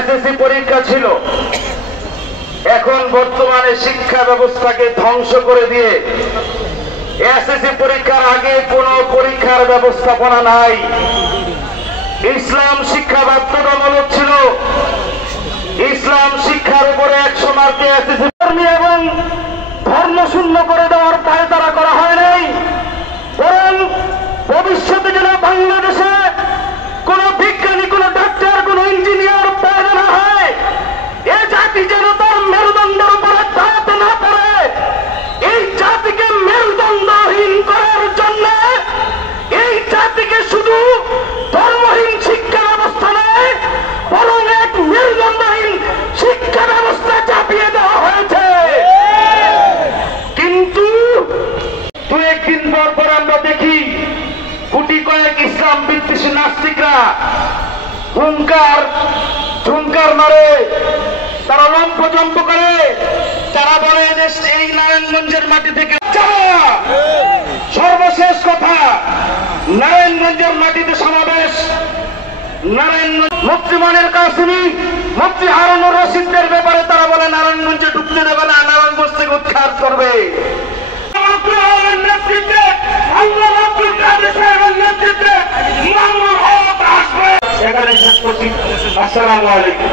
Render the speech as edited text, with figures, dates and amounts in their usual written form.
SSC পরীক্ষা ছিল, এখন বর্তমানে শিক্ষা ব্যবস্থাকে ধ্বংস করে দিয়ে এসএসসি পরীক্ষার আগে কোনো পরীক্ষার ব্যবস্থাপনা নাই। ইসলাম শিক্ষা বাধ্যতামূলক ছিল। ইসলাম শিক্ষার উপরে 100 মার্কে এসএসসি এবং ধর্ম শূন্য করে দেওয়ার পায়তারা করা হয় নাই, বরং ভবিষ্যতে যেন বাংলাদেশে কোন বিজ্ঞানী, কোন ডাক্তার, কোন ইঞ্জিনিয়ার পয়দা না হয়, এ জাতি যেন তার মেরুদণ্ডের উপরে দাঁড়াতে না পারে। এই জাতিকে মেরুদণ্ডহীন করার জন্য এই জাতিকে শুধু ধর্মহীন শিক্ষা ব্যবস্থা নয়, বরং এক মেরুদণ্ডহীন শিক্ষা ব্যবস্থা চাপিয়ে দেওয়া হয়েছে। কিন্তু দু একদিন পর পর আমরা দেখি গুটি কয়েক ইসলাম বিদ্বেষী নাস্তিকরা হুঙ্কার মারে, তারা লম্পজম্প করে, তারা বলে যে এই নারায়ণগঞ্জের মাটি থেকে সর্বশেষ কথা, নারায়ণগঞ্জের মাটিতে সমাবেশ, নারায়ণগঞ্জ মুফতি মনির কাসেমি, মুফতি হারুনুর রশিদের ব্যাপারে তারা বলে নারায়ণগঞ্জে ঢুকতে দেবে না, নারায়ণগঞ্জ থেকে উৎখাত করবে। এখানে শেষ করছি। আসসালামু আলাইকুম।